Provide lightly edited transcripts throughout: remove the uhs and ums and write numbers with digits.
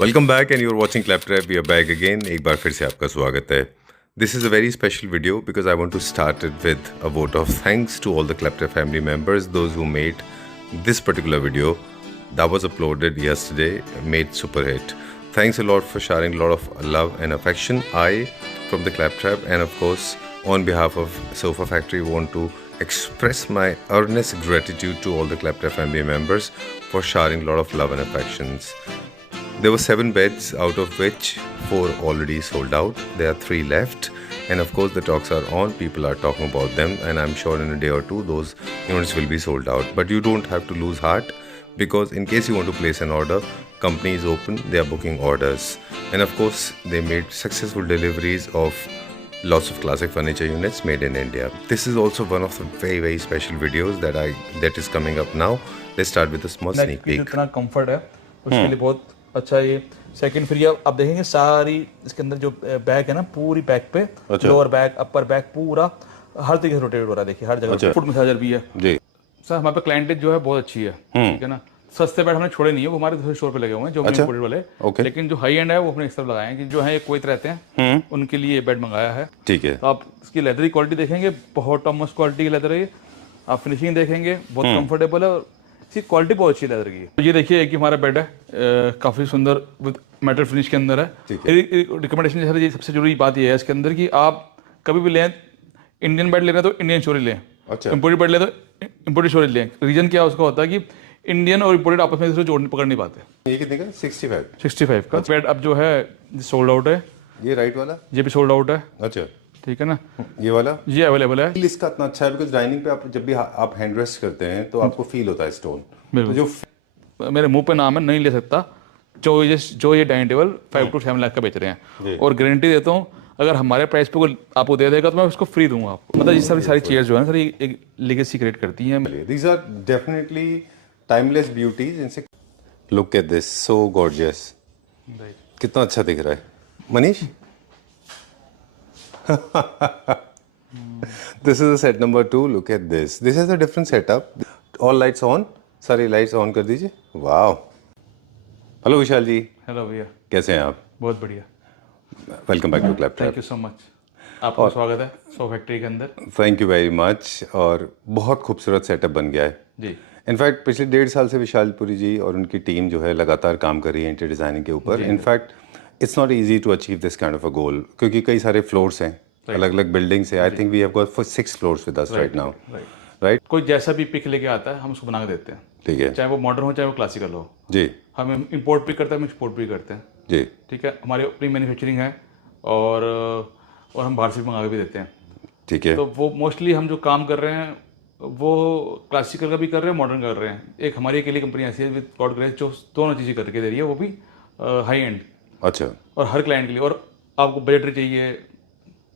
Welcome back and you are watching Claptrap. We are back again. एक बार फिर से आपका स्वागत है। This is a very special video because I want to start it with a vote of thanks to all the Claptrap family members, those who made this particular video that was uploaded yesterday made super hit. Thanks a lot for sharing a lot of love and affection. I, from the Claptrap, and of course on behalf of Sofa Factory, want to express my earnest gratitude to all the Claptrap family members for sharing a lot of love and affections. There were 7 beds, out of which 4 already sold out. There are 3 left, and of course the talks are on. People are talking about them, and I'm sure in a day or two those units will be sold out. But you don't have to lose heart, because in case you want to place an order, company is open. They are booking orders, and of course they made successful deliveries of lots of classic furniture units made in India. This is also one of the very special videos that is coming up now. Let's start with a small sneak peek. जितना comfort है उसके लिए बहुत अच्छा ये second. फिर ये आप देखेंगे सारी इसके अंदर जो बैक है ना, पूरी बैक पे लोअर बैक अपर बैक पूरा हर तरीके से रोटेट हो रहा है। देखिए हर जगह फुट मसाजर भी है जी सर। हमारे पे क्लाइंटेज जो है बहुत अच्छी है, ठीक है ना। सस्ते बेड हमने छोड़े नहीं है, वो हमारे दूसरे स्टोर पे लगे हुए हैं जो इम्पोर्टेड वाले। लेकिन जो हाई एंड है वो अपने इस तरफ लगाए हैं कि जो है कोई रहते हैं उनके लिए बेड मंगाया है, ठीक है। तो आप इसकी लेदर की क्वालिटी देखेंगे, बहुत टॉप मोस्ट क्वालिटी की लेदर है। आप फिनिशिंग देखेंगे, बहुत कंफर्टेबल है और इसकी क्वालिटी बहुत अच्छी लेदर की है। तो ये देखिए एक हमारा बेड है, काफ़ी सुंदर विद मेटल फिनिश के अंदर है। रिकमेंडेशन सर ये सबसे जरूरी बात ये है इसके अंदर कि आप कभी भी लें, इंडियन बेड ले रहे हैं तो इंडियन स्टोरेज लें, इम्पोर्टेड बेड ले तो इम्पोर्टेड स्टोरेज लें। रीजन क्या उसका होता है कि इंडियन और इम्पोर्टेड आपस में जोड़ पकड़ नहीं पाते। ये कितने का? 65 का बेड अब जो है सोल्ड आउट है। ये राइट वाला ये भी सोल्ड आउट है। अच्छा, ठीक है ना। ये वाला ये अवेलेबल है। इसका इतना अच्छा है बिकॉज डाइनिंग पे आप जब भी आप हैंड रेस्ट करते हैं तो आपको फील होता है स्टोन। तो जो मेरे मुंह पे नाम है, नहीं ले सकता। जो ये डाइनिंग टेबल 5 to 7 लाख का बेच रहे हैं और गारंटी देता हूँ अगर हमारे प्राइस पे कोई आपको दे देगा तो मैं उसको फ्री दूंगा आपको। मतलब ये सारी चीज़ें जो है सर ये एक लेगेसी क्रिएट करती हैं। These are definitely timeless beauties. इनसे look at this, so gorgeous. कितना अच्छा दिख रहा है Manish. This is a set number 2. Look at this. This is a different setup. All lights on. सारी लाइट्स ऑन कर दीजिए। वाह। हेलो विशाल जी। हेलो भैया, कैसे हैं आप? बहुत बढ़िया। Welcome back to Claptrap. Thank you so much. आपका स्वागत है सोफा फैक्ट्री के अंदर। Thank you very much. और बहुत खूबसूरत सेटअप बन गया है जी। इनफैक्ट पिछले 1.5 साल से विशालपुरी जी और उनकी टीम जो है लगातार काम कर रही है इंटीरियर डिज़ाइनिंग के ऊपर। In fact it's not easy to achieve this kind of a goal, क्योंकि कई सारे फ्लोर्स हैं, अलग अलग बिल्डिंग्स हैं। I think we have got four 6 floors with us right now, right. कोई जैसा भी पिक लेके आता है हम उसको बना के देते हैं, ठीक है। चाहे वो मॉडर्न हो चाहे वो क्लासिकल हो जी। हम इंपोर्ट भी करते हैं, हम एक्सपोर्ट भी करते हैं जी, ठीक है। हमारी अपनी मैन्युफैक्चरिंग है और हम बाहर से मंगा के भी देते हैं, ठीक है। तो वो मोस्टली हम जो काम कर रहे हैं वो क्लासिकल का भी कर रहे हैं, मॉडर्न कर रहे हैं। एक हमारी अकेली कंपनी ऐसी है विद गॉड ग्रेस जो दोनों चीज़ें करके दे रही है, वो भी हाई एंड। अच्छा। और हर क्लाइंट के लिए, और आपको बजट चाहिए,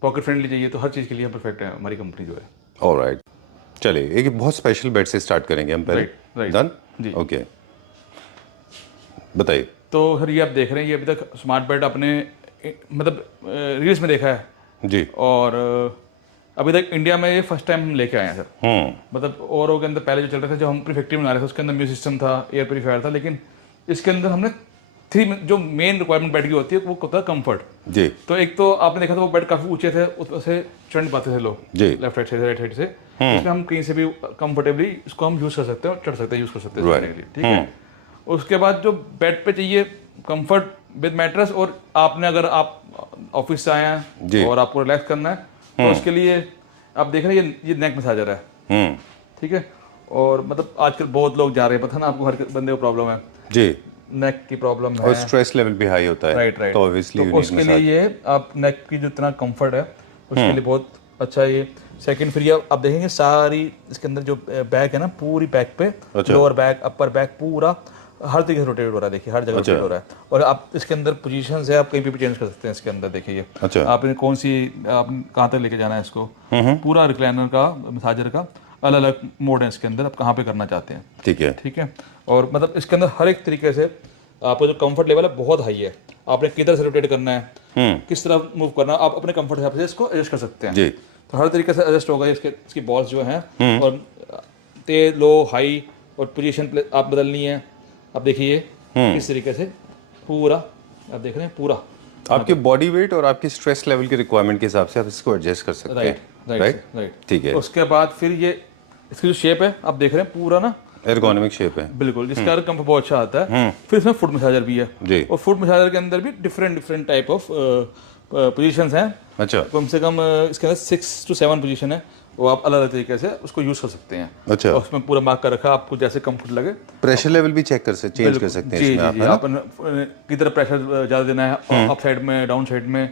पॉकेट फ्रेंडली चाहिए, तो हर चीज़ के लिए परफेक्ट है हमारी कंपनी जो है। ऑलराइट, चलिए एक बहुत स्पेशल बेड से स्टार्ट करेंगे हम पहले। राइट डन जी। ओके, बताइए। तो सर ये आप देख रहे हैं, ये अभी तक स्मार्ट बेड आपने मतलब रील्स में देखा है जी, और अभी तक इंडिया में ये फर्स्ट टाइम हम लेके आए हैं सर। मतलब और के अंदर पहले जो चल रहा था, जो हम अपनी फैक्ट्री में बना रहे थे, उसके अंदर म्यूजिक सिस्टम था, एयर प्योरीफायर था, लेकिन इसके अंदर हमने 3 जो मेन रिक्वायरमेंट बेड की होती है वो होता है कंफर्ट जी। तो एक तो आपने देखा था वो बेड काफ़ी ऊंचे थे, उससे चढ़ नहीं पाते थे लोग जी, लेफ्ट साइड से राइट साइड से। इसमें हम कहीं से भी कंफर्टेबली इसको हम यूज़ कर सकते हैं और चढ़ सकते हैं, यूज़ कर सकते हैं, ठीक है। उसके बाद जो बेड पे चाहिए कंफर्ट विद मैट्रेस, और आपने अगर आप ऑफिस से आए हैं और आपको रिलैक्स करना है तो उसके लिए आप देख रहे हैं ये नेक मसाजर है, ठीक है। और मतलब आजकल बहुत लोग जा रहे हैं, पता ना आपको, हर बंदे को प्रॉब्लम है जी, नेक की प्रॉब्लम है और स्ट्रेस लेवल भी हाई होता है, राइट। तो ऑब्वियसली तो उसके लिए ये आप नेक की जो इतना कंफर्ट है उसके लिए बहुत अच्छा ये सेकंड। फिर ये आप देखेंगे सारी इसके अंदर जो बैक है ना, पूरी बैक पे लोअर बैक अपर बैक पूरा हर तरीके से रोटेट हो रहा है। देखिए हर जगह रोटेट हो रहा है, और आप इसके अंदर पोजीशन है, आप कहीं पे भी चेंज कर सकते हैं इसके अंदर। देखिए आपने कौन सी, आप कहाँ तक लेके जाना है इसको, पूरा रिक्लाइनर का, मसाजर का अलग अलग मोड है इसके अंदर, आप कहाँ पे करना चाहते हैं, ठीक है, ठीक है। और मतलब इसके अंदर हर एक तरीके से आपका जो कंफर्ट लेवल है बहुत हाई है। आपने किधर से रोटेट करना है, किस तरह मूव करना है, आप अपने कंफर्ट हिसाब से इसको एडजस्ट कर सकते हैं जी। तो हर तरीके से एडजस्ट होगा। इसकी बॉल्स जो हैं और तेज लो हाई और पोजीशन आप बदलनी है। अब देखिए इस तरीके से पूरा आप देख रहे हैं पूरा आपके बॉडी वेट और आपके स्ट्रेस लेवल के रिक्वायरमेंट के हिसाब से आप इसको एडजस्ट कर सकते हैं। राइट ठीक है। उसके बाद फिर ये इसकी जो शेप है आप देख रहे हैं पूरा ना एर्गोनॉमिक शेप है बिल्कुल, जिसका कंफर्ट बहुत अच्छा आता है। फिर इसमें फुट मसाजर भी है जी। और फुट मसाजर के अंदर भी डिफरेंट टाइप ऑफ पोजीशंस हैं। अच्छा। कम से कम इसके अंदर 6 to 7 पोजीशन है, वो आप अलग अलग तरीके से उसको यूज कर सकते हैं। अच्छा। और उसमें पूरा मार्क कर रखा है, आपको जैसे कंफर्ट लगे। प्रेशर लेवल भी चेक कर सकते चेंज कर सकते हैं जी इसमें जी जी, आप किधर प्रेशर ज़्यादा देना है, अप साइड में, डाउन साइड में,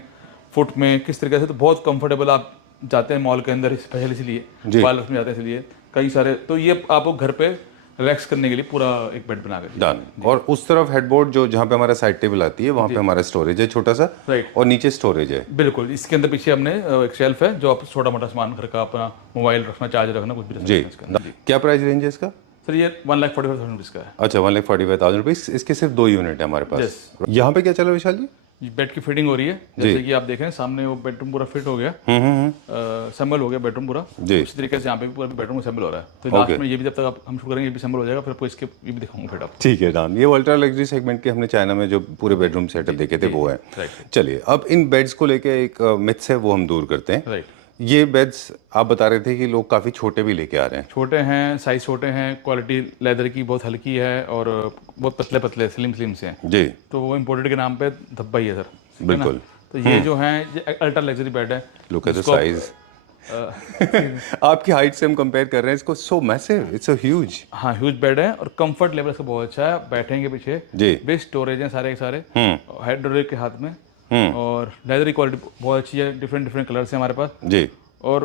फुट में, किस तरीके से। तो बहुत कंफर्टेबल आप जाते हैं मॉल के अंदर स्पेशल इसलिए, पार्लर में जाते हैं इसलिए कई सारे। तो ये आपको घर पे रिलैक्स करने के लिए पूरा एक बेड बना कर डन। और उस तरफ हेडबोर्ड जो जहाँ पे हमारा साइड टेबल आती है वहाँ पे हमारा स्टोरेज है छोटा सा, राइट। और नीचे स्टोरेज है। बिल्कुल, इसके अंदर पीछे हमने एक शेल्फ है जो आप छोटा मोटा सामान घर का अपना मोबाइल रखना, चार्जर रखना, कुछ भी रख सकते जी। हैं इसके अंदर। क्या प्राइस रेंज है इसका? सर ये 1,45,000 रुपीज़ का है। अच्छा, 1,45,000 रुपीज। इसके सिर्फ 2 यूनिट है हमारे पास। यहाँ पे क्या चल रहा है विशाल जी? ये बेड की फिटिंग हो रही है, जैसे कि आप देख रहे हैं सामने वो बेडरूम पूरा फिट हो गया, असेंबल हो गया बेडरूम पूरा। जी। उसी तरीके से यहाँ पे भी पूरा बेडरूम असेंबल हो रहा है। तो लास्ट में ये भी जब तक हम शुरू करेंगे ये भी असेंबल हो जाएगा, फिर आपको इसके ये भी दिखाऊंगा फिट आपको। ठीक है डन। ये अल्ट्रा लग्जरी सेगमेंट के हमने चाइना में जो पूरे बेडरूम सेटअप देखे थे वो है। चलिए अब इन बेड्स को लेके एक मिथ्स है वो हम दूर करते हैं। राइट। ये बेड्स आप बता रहे थे कि लोग काफी छोटे भी लेके आ रहे हैं। छोटे हैं, साइज छोटे हैं, क्वालिटी लेदर की बहुत हल्की है और बहुत पतले पतले स्लिम से हैं। जी। तो वो इम्पोर्टेड के नाम पे धब्बा ही है सर। बिल्कुल। तो ये जो है ये अल्ट्रा लग्जरी बेड है। Look at the size. आपकी हाइट से हम कंपेयर कर रहे हैं इसको। सो मैसिव, इट्स सो ह्यूज। हाँ, ह्यूज बेड है और कंफर्ट लेवल इसका बहुत अच्छा है। बैठेंगे पीछे जी। बेस्ट स्टोरेज है सारे के सारे, हाइड्रोलिक के हाथ में, और लेदर की क्वालिटी बहुत अच्छी है। डिफरेंट कलर्स हैं हमारे पास जी। और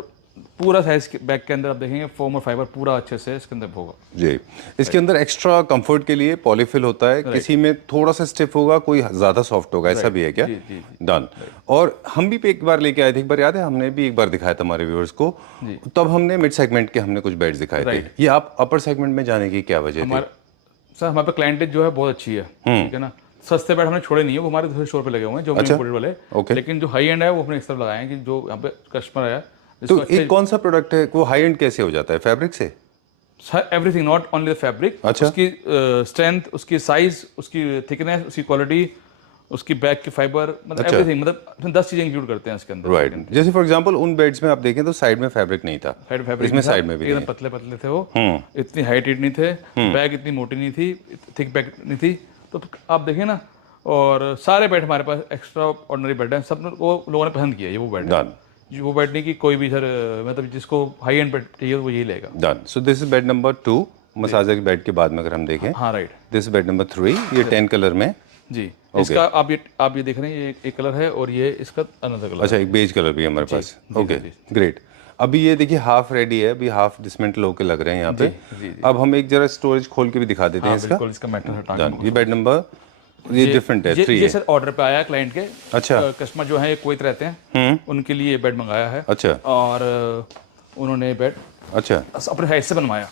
पूरा साइज बैग के अंदर आप देखेंगे फोम और फाइबर पूरा अच्छे से इसके अंदर होगा। जी। इसके अंदर एक्स्ट्रा कंफर्ट के लिए पॉलीफिल होता है। किसी में थोड़ा सा स्टिफ होगा, कोई ज्यादा सॉफ्ट होगा, ऐसा भी है क्या? डन। और हम भी एक बार लेके आए थे, एक बार याद है हमने भी एक बार दिखाया था हमारे व्यूअर्स को, तब हमने मिड सेगमेंट के हमने कुछ बेड्स दिखाए थे। ये आप अपर सेगमेंट में जाने की क्या वजह थी? सर हमारे पे क्लाइंटेज जो है बहुत अच्छी है, ठीक है ना। सस्ते बेड हमने छोड़े नहीं है, वो हमारे दूसरे स्टोर पे लगे हुए हैं जो इम्पोर्टेड वाले। लेकिन जो हाई एंड है वो हमने इस तरफ लगाए हैं कि जो यहाँ पे कस्टमर आया। तो एक कौन सा प्रोडक्ट है वो हाई एंड कैसे हो जाता है? फैब्रिक से? Everything, not only the fabric. अच्छा। उसकी स्ट्रेंथ, उसकी साइज, उसकी थिकनेस, उसकी क्वालिटी, उसकी बैक की फाइबर, मतलब एवरीथिंग, मतलब 10 चीजें इंक्लूड करते हैं इसके अंदर। राइट। जैसे फॉर एग्जांपल उन बेड्स में आप देखें तो साइड में फैब्रिक नहीं था, इसमें साइड में भी एकदम पतले पतले थे वो, इतनी हाइट नहीं थे, बैग इतनी मोटी नहीं थी, थिक बैग नहीं थी। तो आप देखें ना, और सारे बेड हमारे पास एक्स्ट्रा ऑर्डिनरी बेड है, सब लोगों ने पसंद किया। ये वो बेड है, वो बेड नहीं कि कोई भी सर, मतलब जिसको हाई एंड बेड चाहिए वो यही लेगा। Done. So this is bed number 2 massager के बेड के बाद में अगर हम देखें। हाँ राइट। दिस बेड नंबर 3, ये 10 कलर में जी। इसका आप ये देख रहे हैं, ये एक कलर है और ये इसका अनदर कलर। अच्छा, एक बेज कलर भी है हमारे पास। Okay great. अभी ये देखिए हाफ रेडी है, अभी हाफ डिसमेंटल होके लग रहे हैं यहाँ पे। अब हम एक जरा स्टोरेज खोल के भी दिखा देते हैं इसका। इसका मैटर हटा के। ये बेड नंबर ये डिफरेंट है, 3 ये सर ऑर्डर पे आया क्लाइंट के। अच्छा। कस्टमर जो है कुवैत रहते हैं, उनके लिए बेड मंगाया है। अच्छा। और उन्होंने बेड अच्छा अपने हाइट से बनवाया।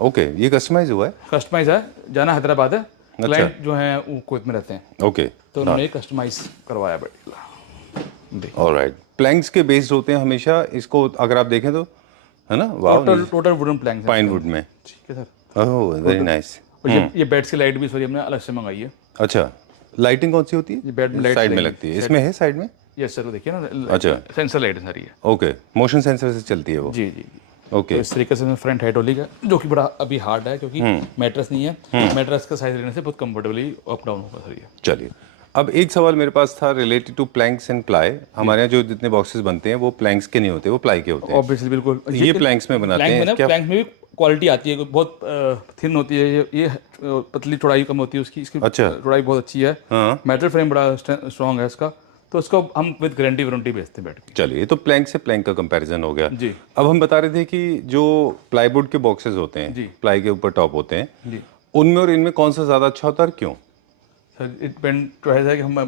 ओके, ये कस्टमाइज हुआ है? कस्टमाइज है, जाना हैदराबाद है। क्लाइंट जो है वो कुवैत में रहते हैं। ओके। तो उन्होंने कस्टमाइज करवाया बेड। ऑलराइट। प्लैंक्स के बेस्ड होते हैं हमेशा, इसको अगर आप देखें तो, है ना? Wow, total wooden planks, pine wood में। ठीक है सर। Oh very nice. ये बेड्स की लाइट भी सॉरी हमने अलग से मंगाई है। अच्छा, लाइटिंग कौन सी होती है? ये बेड में लाइट साइड में लगती है, इसमें है साइड में? यस सर, देखिए ना। अच्छा, सेंसर लाइट है सर ये। ओके, मोशन सेंसर से चलती है वो? जी जी। ओके। तो इस तरीके से फ्रंट हाइड्रोलिक है, जो कि बड़ा अभी हार्ड है क्योंकि मैट्रेस नहीं है। मैट्रेस का साइज लेने से बहुत कंफर्टेबली अप डाउन होगा सर ये। चलिए, अब एक सवाल मेरे पास था related to planks and ply. हमारे यहाँ जो जितने बॉक्सेस बनते हैं वो प्लैंक्स के नहीं होते, वो प्लाई के होते हैं। ऑब्वियसली, बिल्कुल। ये प्लैंक्स में बनाते हैं क्या? प्लैंक में भी क्वालिटी आती है, बहुत थिन होती है ये पतली, चौड़ाई कम होती है उसकी। इसकी अच्छा। चौड़ाई बहुत अच्छी है। मेटल फ्रेम बड़ा स्ट्रॉन्ग है इसका, तो इसको हम विद गारंटी वारंटी बेचते हैं बेड की। चलिए, ये तो प्लैंक से प्लैंक का कंपैरिजन हो गया जी। अब हम बता रहे थे कि जो प्लाईवुड के बॉक्सेस होते हैं, प्लाई के ऊपर टॉप होते हैं जी, उनमें और इनमें कौन सा ज्यादा अच्छा होता है और क्यों? सर इट डिपेंड चॉइस है कि हम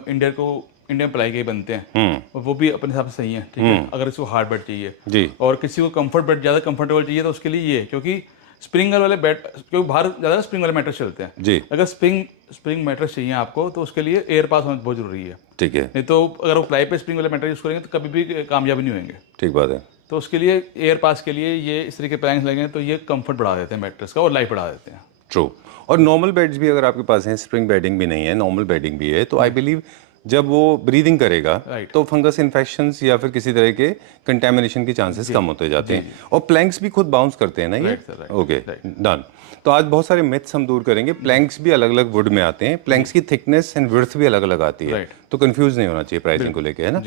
इंडियन प्लाई के ही बनते हैं, और वो भी अपने हिसाब से सही है, ठीक है। अगर इसको हार्ड बेड चाहिए जी, और किसी को कंफर्ट बेड ज़्यादा कंफर्टेबल चाहिए तो उसके लिए ये, क्योंकि स्प्रिंग वाले बेड, क्योंकि बाहर ज़्यादा स्प्रिंग वाले मैट्रेस चलते हैं जी। अगर स्प्रिंग मैट्रेस चाहिए आपको तो उसके लिए एयर पास होना बहुत जरूरी है, ठीक है। नहीं तो अगर वो प्लाई पे स्प्रिंग वाले मैट्रेस यूज़ करेंगे तो कभी भी कामयाब नहीं होंगे। ठीक बात है। तो उसके लिए एयर पास के लिए ये इस तरीके के प्लैंक्स लगे हैं, तो ये कंफर्ट बढ़ा देते हैं मैट्रेस का और लाइफ बढ़ा देते हैं। ट्रू। और नॉर्मल बेड्स भी अगर आपके पास हैं, स्प्रिंग बेडिंग भी नहीं है, नॉर्मल बेडिंग भी है, तो आई बिलीव जब वो ब्रीदिंग करेगा तो फंगस इन्फेक्शंस या फिर किसी तरह के कंटेमिनेशन के चांसेस कम होते जाते हैं। और प्लैंक्स भी खुद बाउंस करते हैं ना ये। Okay, done. तो आज बहुत सारे मिथ्स हम दूर करेंगे। प्लैंक्स भी अलग अलग वुड में आते हैं, प्लैंक्स की थिकनेस एंड विड्थ भी अलग अलग आती है, तो कंफ्यूज नहीं होना चाहिए प्राइसिंग को लेके, है ना।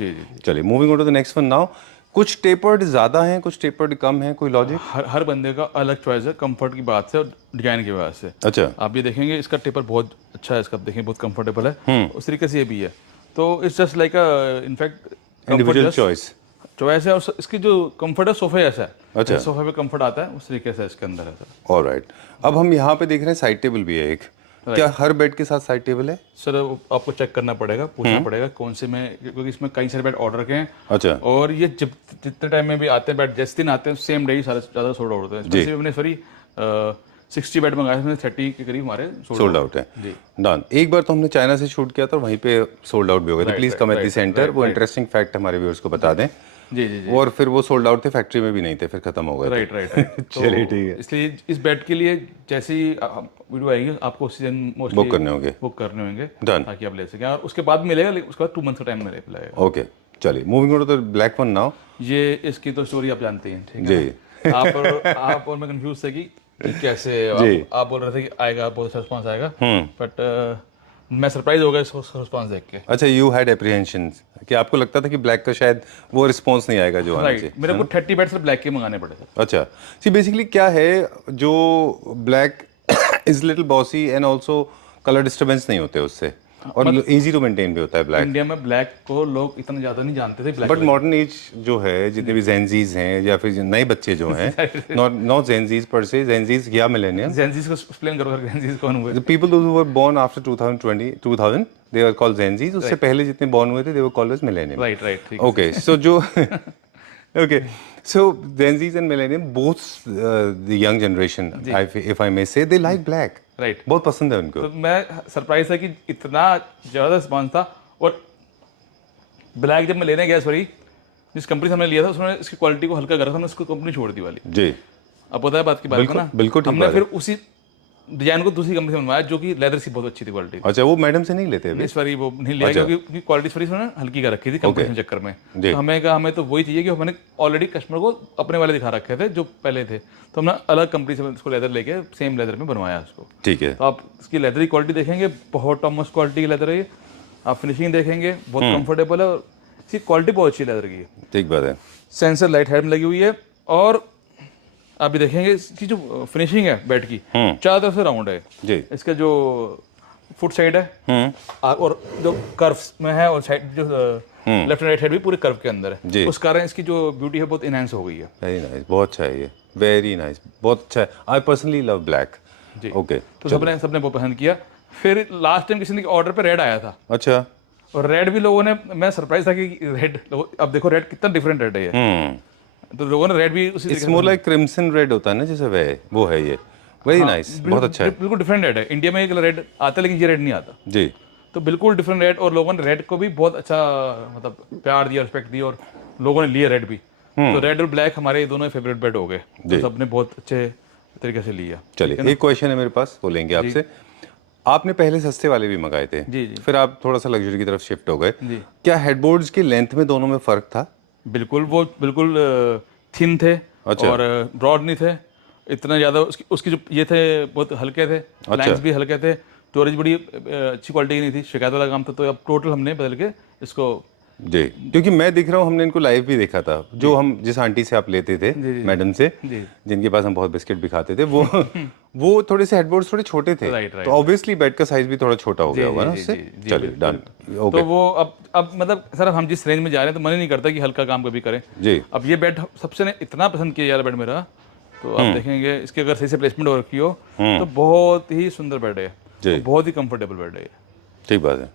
चलिए, moving on to the next one now. कुछ टेपर्ड ज्यादा हैं, कुछ टेपर्ड कम है, कोई लॉजिक? हर बंदे का अलग चॉइस है, कंफर्ट की बात से और डिजाइन की वजह से। अच्छा, आप ये देखेंगे इसका टेपर बहुत अच्छा है, इसका देखेंगे बहुत कंफर्टेबल है, उस तरीके से ये भी है। तो it's just like in fact individual choice है। और इसकी जो कंफर्ट है सोफे जैसा है। अच्छा, सोफे पे कंफर्ट आता है उस तरीके से इसके अंदर है सर। ऑलराइट। अब हम यहाँ पे देख रहे हैं साइड टेबल भी है एक। क्या हर बेड के साथ साइड टेबल है? सर आपको चेक करना पड़ेगा, पूछना पड़ेगा कौन से में, क्योंकि इसमें कई सारे बेड ऑर्डर के हैं। अच्छा। और ये जितने टाइम में भी आते हैं बेड, जिस दिन आते हैं सेम डे ही सारे ज़्यादा सोल्ड आउट होते हैं। स्पेशली हमने सॉरी 60 बेड मंगाए, उसमें 30 के करीब हमारे सोल्ड आउट है। डन। एक बार तो हमने चाइना से शूट किया था, वहीं पे सोल्ड आउट भी हो गए थे। Please come at the centre. वो इंटरेस्टिंग फैक्ट हमारे व्यूअर्स को बता दें। जी जी जी। और फिर वो सोल्ड आउट थे, फैक्ट्री में भी नहीं थे, फिर खत्म हो गए। राइट। चलिए, ठीक है। इसलिए इस बेड के लिए जैसे ही वीडियो आएगी आपको उसी दिन मोस्टली बुक करने होंगे ताकि आप ले सकें, और उसके बाद मिलेगा, उसके बाद 2 मंथ का टाइम मिलेगा। ओके, चलिए, moving on to the black one now. ये इसकी तो स्टोरी आप जानते हैं, ठीक है जी। आप और मैं कंफ्यूज थे कि कैसे आप बोल रहे थे कि आएगा, बहुत अच्छा रिस्पांस आएगा, बट मैं सरप्राइज हो गया इसको रिस्पांस देख के। अच्छा, यू हैड एप्रीहेंशंस कि आपको लगता था कि ब्लैक का शायद वो रिस्पांस नहीं आएगा जो आना चाहिए। मेरे को 30 बेड सिर्फ ब्लैक के मंगाने पड़े थे। अच्छा, सी बेसिकली क्या है, जो black is little bossy and also colour disturbance नहीं होते उससे, और इजी टू मेंटेन भी होता है ब्लैक। इंडिया में ब्लैक को लोग इतना ज्यादा नहीं जानते थे, बट मॉडर्न एज जो है, जितने भी जेनजीज हैं या फिर नए बच्चे जो हैं, नॉट जेनजीज पर से, जेनजीज या मिलेनियल्स। जेनजीज को एक्सप्लेन करो, जेनजीज कौन हुए? The people those who were born after 2000 they are called Gen Zs. उससे पहले जितने बोर्न हुए थे they were called as millennials. Right. Okay, so जो okay, so Gen Zs and Millennium, both the young generation, if I may say, they like black. Right. बहुत पसंद है उनको। तो मैं सरप्राइज था कि इतना ज़्यादा रिस्पॉन्स था, और ब्लैक जब मैं लेने गया, सॉरी जिस कंपनी से हमने लिया था उसने इसकी क्वालिटी को हल्का करा था, हमने उसको कंपनी छोड़ दी वाली। जी, अब पता है बात की बात है ना। बिल्कुल ठीक हमने बात फिर उसी डिजाइन को दूसरी कंपनी से बनवाया जो कि लेदर की बहुत अच्छी थी क्वालिटी। अच्छा, वो मैडम से नहीं लेते अभी? इस बार वो नहीं लिया, क्योंकि क्वालिटी थोड़ी हल्की का रखी थी कंपनी के चक्कर में। तो हमें कहा हमें तो वही चाहिए कि हमने ऑलरेडी कस्टमर को अपने वाले दिखा रखे थे जो पहले थे, तो हमने अलग कंपनी से उसको लेदर लेके सेम लेदर में बनवाया उसको। ठीक है। तो आप इसकी लेदर की क्वालिटी देखेंगे, बहुत टॉप मोस्ट क्वालिटी की लेदर है ये। आप फिनिशिंग देखेंगे, बहुत कंफर्टेबल है, और इसकी क्वालिटी बहुत अच्छी लेदर की है। ठीक बात है। सेंसर लाइट हेड में लगी हुई है, और आप भी देखेंगे इसकी जो फिनिशिंग है बेड की, चारों तरफ से राउंड है जी। इसका जो फुट साइड है और जो कर्व्स में है, और साइड जो लेफ्ट एंड राइट साइड भी पूरे कर्व के अंदर है, उस कारण इसकी जो ब्यूटी है बहुत इनहेंस हो गई है। वेरी नाइस, बहुत अच्छा है ये, वेरी नाइस, बहुत अच्छा है। आई पर्सनली लव ब्लैक जी। ओके, तो सबने वो पसंद किया। फिर लास्ट टाइम किसी ने ऑर्डर पे रेड आया था। अच्छा, और रेड भी लोगों ने, मैं सरप्राइज था कि रेड, अब देखो रेड कितना डिफरेंट रेड है ये। तो लोगों ने रेड भी उसी it's more like crimson red होता है ना, जैसे वो है ये। वेरी नाइस, बहुत अच्छा है। बिल्कुल डिफरेंट रेड है। इंडिया में एक रेड आता है लेकिन ये रेड नहीं आता जी। तो बिल्कुल डिफरेंट रेड, और लोगों ने रेड को भी बहुत अच्छा मतलब प्यार दिया, रिस्पेक्ट दी, और लोगों ने लिए रेड भी। तो रेड और ब्लैक हमारे दोनों फेवरेट बेड हो गए, तो सबने बहुत अच्छे तरीके से लिया। चलिए, एक क्वेश्चन है मेरे पास, वो लेंगे आपसे। आपने पहले सस्ते वाले भी मंगाए थे जी, फिर आप थोड़ा सा लग्जरी की तरफ शिफ्ट हो गए, क्या हेडबोर्ड्स की लेंथ में दोनों में फर्क था? बिल्कुल, वो बिल्कुल थिन थे। अच्छा। और ब्रॉड नहीं थे इतना ज़्यादा। उसकी जो ये थे बहुत हल्के थे। अच्छा। लाइन्स भी हल्के थे। स्टोरेज बड़ी अच्छी क्वालिटी की नहीं थी, शिकायत वाला काम था। तो अब टोटल हमने बदल के इसको जी, क्योंकि मैं दिख रहा हूँ, हमने इनको लाइव भी देखा था, जो हम जिस आंटी से आप लेते थे, मैडम से, जिनके पास हम बहुत बिस्किट भी खाते थे, वो थोड़े से हेडबोर्ड्स थोड़े छोटे थे। तो ऑब्वियसली बेड का साइज भी थोड़ा छोटा हो गया होगा ना उससे। चलिए, डन। तो वो अब मतलब सर हम जिस रेंज में जा रहे हैं तो मन ही नहीं करता कि हल्का काम कभी करें जी। अब ये बेड सबसे ने इतना पसंद किया यार बेड मेरा, तो आप देखेंगे इसके अगर सही से प्लेसमेंट हो रखी हो तो बहुत ही सुंदर बेड है, बहुत ही कंफर्टेबल बेड है। ठीक बात है।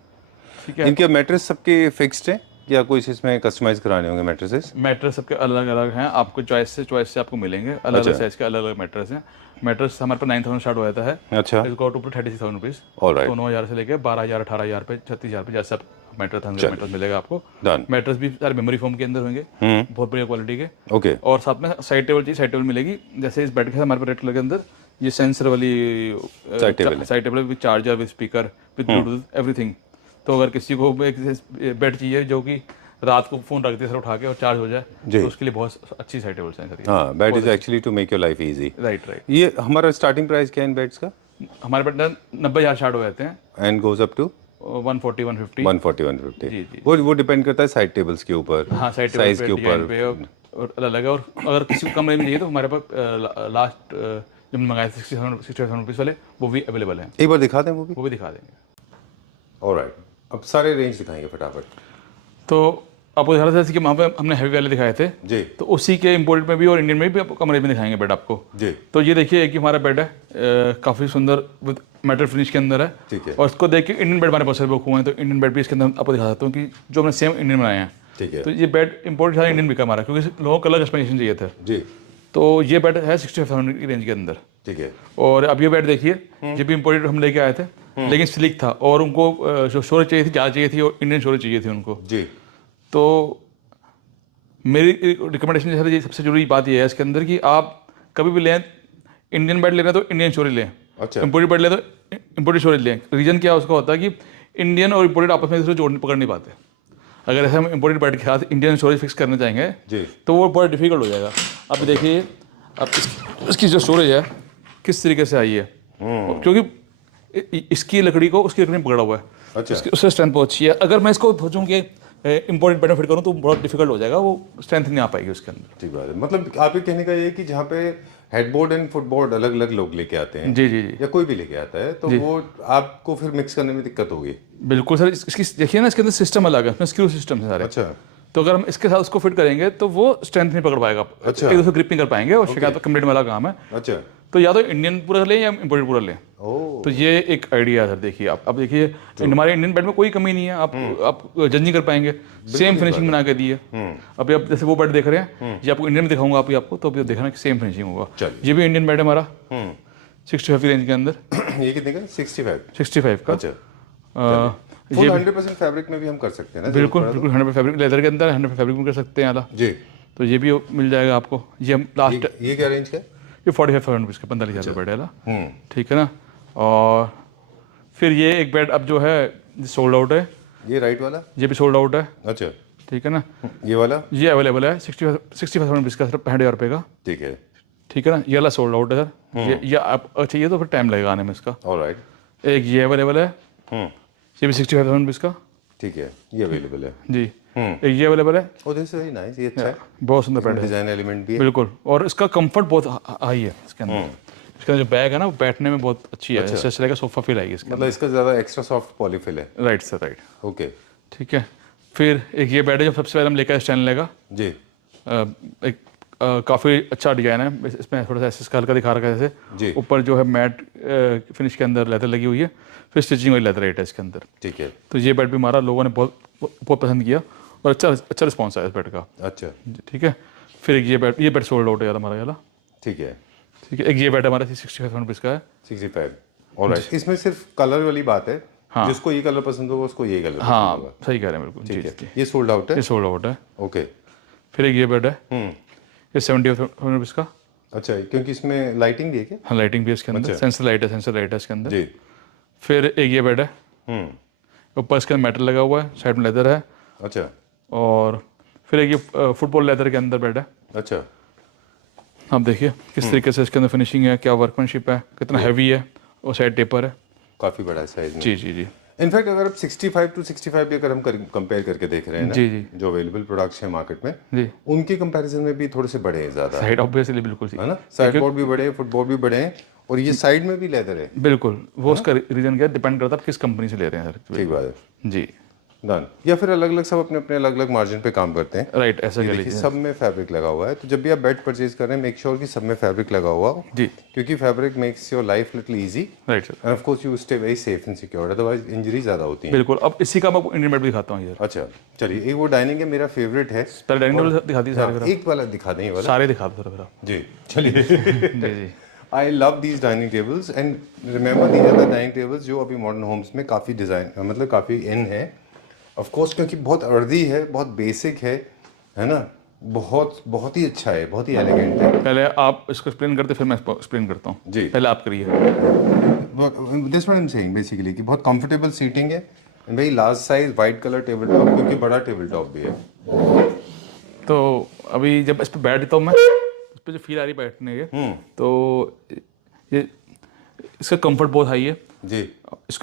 ठीक है। इनके मैट्रेस सबके फिक्स्ड है या कोई इसमें कस्टमाइज कराने होंगे मैट्रेसेस? मैट्रेस सबके अलग अलग हैं, आपको चॉइस से आपको मिलेंगे। अलग अलग साइज के अलग अलग मैट्रेस हैं। मैट्रेस हमारे पर 9,000 स्टार्ट हो जाता है। अच्छा। इसको टू 36,000 रुपीज़। ऑलराइट। तो 9,000 से लेके 12,000, 18,000 पे, 36,000 पे जैसे आप मैट्रेस मिलेगा आपको। मैट्रेस भी सारे मेमोरी फोम के अंदर होंगे, बहुत बढ़िया क्वालिटी के। ओके। और साथ में साइड टेबल चाहिए, साइड टेबल मिलेगी। जैसे इस बेड के हमारे पर रेड कलर के अंदर ये सेंसर वाली Side table है। Side table with charger with speaker with Bluetooth everything. तो अगर किसी को एक बेड चाहिए जो कि रात को फ़ोन रख दे सर उठा के और चार्ज हो जाए, जी। तो उसके लिए बहुत अच्छी साइड टेबल्स हैं सर ये। हाँ, bed is actually to make your life easy. Right right. ये हमारा स्टार्टिंग प्राइस क्या है इन बेड्स का? हमारे बेड 90,000 स्टार्ट हो जाते हैं, एंड गोज अप टू 140 150। 140 जी, जी। वो डिपेंड करता है साइड टेबल्स के ऊपर, हाँ, साइड साइज टेबल के पे, डिजाइन ऊपर। पे और अलग है। और अगर किसी को कम रेंज में चाहिए तो हमारे पास लास्ट जब हमने मंगाए 67 रुपीज़ वाले वो भी अवेलेबल हैं, एक बार दिखा दें वो भी। वो भी दिखा देंगे। ऑलराइट, अब सारे रेंज दिखाएंगे फटाफट। तो आपको दिखा रहा था जैसे कि वहाँ पे हमने हैवी वाले दिखाए थे, जी तो उसी के इम्पोर्टेड में भी और इंडियन में भी आपको कम रेंज में दिखाएंगे बेड आपको। जी। तो ये देखिए एक ही हमारा बेड है, काफ़ी सुंदर विद मेटल फिनिश के अंदर है। ठीक है। और इसको देख के इंडियन बेड हमारे पास बुक हुए हैं, तो इंडियन बेड भी इसके अंदर आपको दिखा सकता हूँ कि जो हमने सेम इंडियन बनाए हैं। ठीक है। तो ये बेड इम्पोर्टेड सारा इंडियन बिका हमारा, क्योंकि लोगों को अलग एक्सप्लेनेशन चाहिए था। जी तो ये बेड है 6500 की रेंज के अंदर। ठीक है। और अब ये बेड देखिए, ये भी इम्पोर्टेड हम लेके आए थे, लेकिन स्लिक था और उनको जो स्टोरेज चाहिए थी ज़्यादा चाहिए थी और इंडियन स्टोरेज चाहिए थी उनको। जी। तो मेरी रिकमेंडेशन जैसे ये सबसे जरूरी बात ये है इसके अंदर कि आप कभी भी लें, इंडियन बेड लेना तो इंडियन स्टोरेज लें, अच्छा। इम्पोर्टेड बेड लें तो इम्पोर्टेड स्टोरेज लें। रीज़न क्या उसका होता है कि इंडियन और इम्पोर्टेड आपस में जोड़ पकड़ नहीं पाते। अगर ऐसे हम इम्पोर्टेड बेड के साथ इंडियन स्टोरेज फिक्स करना चाहेंगे जी। तो वो बहुत डिफिकल्ट हो जाएगा। अब देखिए, अब इसकी जो स्टोरेज है किस तरीके से आई है, क्योंकि इसकी लकड़ी को उसकी लकड़ी में पकड़ा हुआ है। अच्छा। उससे स्ट्रेंथ बहुत अच्छी है। अगर मैं इसको सोचूं कि इम्पोर्टेड बेड में फिट करूँ तो बहुत डिफिकल्ट हो जाएगा, वो स्ट्रेंथ नहीं आ पाएगी उसके अंदर। ठीक बात है। मतलब आपके कहने का ये है कि जहाँ पे हेडबोर्ड एंड फुटबोर्ड अलग अलग लोग लेके आते हैं, जी जी जी, या कोई भी लेके आता है, तो वो आपको फिर मिक्स करने में दिक्कत होगी। बिल्कुल सर। इसकी देखिए ना, इसके अंदर सिस्टम अलग है, इसमें स्क्रू सिस्टम है सारे। अच्छा। तो अगर हम इसके साथ उसको फिट करेंगे तो वो स्ट्रेंथ नहीं पकड़ पाएगा, अच्छा। एक दूसरे ग्रिप नहीं कर पाएंगे और शिकायत तो कंप्लीट वाला काम है। अच्छा। तो या तो इंडियन पूरा लें या इम्पोर्टेड पूरा लें। ओह। तो ये एक आइडिया है सर। देखिए आप, अब देखिए हमारे इंडियन बेड में कोई कमी नहीं है, आप जज नहीं कर पाएंगे, सेम फिनिशिंग बना के दी है। अभी आप जैसे वो बेड देख रहे हैं, ये आपको इंडियन में दिखाऊंगा आपको, तो अभी देखना कि सेम फिनिशिंग होगा। ये भी इंडियन बेड है हमारा 65 की रेंज के अंदर। ये कितने का? 65 का। अच्छा। फुल 100% फैब्रिक में भी हम कर सकते हैं ना? बिल्कुल बिल्कुल 100% फैब्रिक लेदर के अंदर 100% फैब्रिक में कर सकते हैं आला। जी। तो ये भी मिल जाएगा आपको। ये हम लास्ट ये क्या रेंज का है? ये 45,000 रुपीज़ का 45,000 का बेड है ना। ठीक है ना। और फिर ये एक बेड अब जो है सोल्ड आउट है, ये राइट वाला? ये भी सोल्ड आउट है। अच्छा। ठीक है ना। ये वाला? ये अवेलेबल है 65,000 रुपीज़ का, सिर्फ 65,000 रुपये का। ठीक है। ठीक है ना। ये वाला सोल्ड आउट है सर। ये आप चाहिए तो फिर टाइम लगेगा आने में इसका। ऑलराइट। एक ये अवेलेबल है, ये भी 65,000 रुपीज़ का। ठीक है, ये अवेलेबल है जी। एक ये अवेलेबल है, और दिस इज वेरी नाइस। ये अच्छा है, बहुत सुंदर बेड है, डिजाइन एलिमेंट भी है। बिल्कुल। और इसका कंफर्ट बहुत हाई है इसके अंदर। इसका जो बैग है ना, वो बैठने में बहुत अच्छी है, जैसे चलेगा सोफा फील आएगी इसके। मतलब इसका ज़्यादा एक्स्ट्रा सॉफ्ट पॉलीफिल है। Right sir, right. ओके। ठीक है। फिर एक ये बेड है जो सबसे पहले हम लेकर स्टैंड लेगा जी। एक काफ़ी अच्छा डिजाइन है इसमें, थोड़ा सा ऐसे हल्का दिखा रखा है जी। जैसे। ऊपर जो है मैट फिनिश के अंदर लेदर लगी हुई है, फिर स्टिचिंग वाली लेदर रेट है इसके अंदर। ठीक है। तो ये बेड भी हमारा लोगों ने बहुत बहुत पसंद किया और अच्छा रिस्पॉन्स आया इस बेड का। अच्छा। ठीक है। फिर एक ये बेड सोल्ड आउट है हमारा वाला। ठीक है। ठीक है। एक ये बेड हमारा 65,000 रुपीज़ का है। 65। ऑलराइट। इसमें सिर्फ कलर वाली बात है। हाँ। जिसको ये कलर पसंद होगा उसको ये कलर पसंद होगा। सही कह रहे हैं, बिल्कुल। ठीक है। ये सोल्ड आउट है? ये सोल्ड आउट है। ओके। फिर एक ये बेड है, ये 70,000 रुपीज़ का। अच्छा, क्योंकि इसमें लाइटिंग भी है क्या? हाँ, लाइटिंग भी है इसके अंदर। सेंसर लाइट है इसके अंदर। जी। फिर एक ये बेड है, ऊपर इसके अंदर मेटल लगा हुआ है, साइड में लेदर है। अच्छा। और फिर एक ये फुटबॉल लेदर के अंदर बेड है। अच्छा। आप देखिए किस तरीके से इसके अंदर फिनिशिंग है, क्या वर्कमैनशिप है, कितना हैवी है, और साइड टेपर है, काफ़ी बड़ा है साइज में। जी जी जी। इनफैक्ट अगर आप 65 to 65 भी अगर हम कंपेयर करके देख रहे हैं ना, जी जी, जो अवेलेबल प्रोडक्ट्स हैं मार्केट में, जी, उनके कंपैरिजन में भी थोड़े से बड़े हैं ज़्यादा, साइड ऑब्वियसली बिल्कुल है ना। साइड बोर्ड भी बड़े हैं, फुटबोर्ड भी बड़े हैं, और ये साइड में भी लेदर है। बिल्कुल। वो उसका रीजन क्या डिपेंड करता है आप किस कंपनी से ले रहे हैं सर। ठीक बात है जी। डन। या फिर अलग अलग सब अपने अपने अलग अलग मार्जिन पे काम करते हैं। राइट, ऐसा कह देखिए लीजिए। सब में फैब्रिक लगा हुआ है, तो जब भी आप बेड परचेज कर रहे हैं मेक श्योर कि सब में फैब्रिक लगा हुआ हो, जी, क्योंकि fabric makes your life little easy right sir. And of course you stay very safe and secure, otherwise injury ज़्यादा होती है। बिल्कुल। अब इसी का मैं आपको इंडियन बेड भी दिखाता हूँ यार। अच्छा चलिए, एक वो डाइनिंग है मेरा फेवरेट है। पहले डाइनिंग टेबल दिखा दीजिए सारे, हाँ, एक वाला दिखा दें, ये वाला सारे दिखा दो सर फिर आप। जी चलिए। जी जी। I love these dining tables and remember these are the dining tables जो अभी मॉडर्न होम्स में काफ़ी डिज़ाइन मतलब काफ़ी इन है, ऑफ कोर्स क्योंकि बहुत अर्दी है, बहुत बेसिक है ना। बहुत बहुत ही अच्छा है, बहुत ही एलिगेंट है। पहले आप इसको एक्सप्लेन करते फिर मैं एक्सप्लेन करता हूँ जी। पहले आप करिए। This what I am saying basically कि बहुत कंफर्टेबल सीटिंग है, भाई large size white colour table top, क्योंकि बड़ा टेबल टॉप भी है। तो अभी जब इस पर बैठता हूँ मैं, इस पर जो फील आ रही है बैठने की, तो ये इसका कंफर्ट बहुत हाई है जी।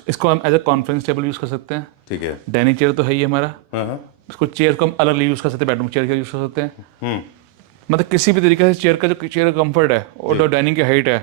इसको हम as a conference table use कर सकते हैं। ठीक है। डाइनिंग चेयर तो है ही हमारा, हाँ। इसको चेयर को हम अलग यूज़ कर सकते हैं, बेडरूम चेयर का यूज़ कर सकते हैं। मतलब किसी भी तरीके से चेयर का जो चेयर का कंफर्ट है और जो डाइनिंग की हाइट है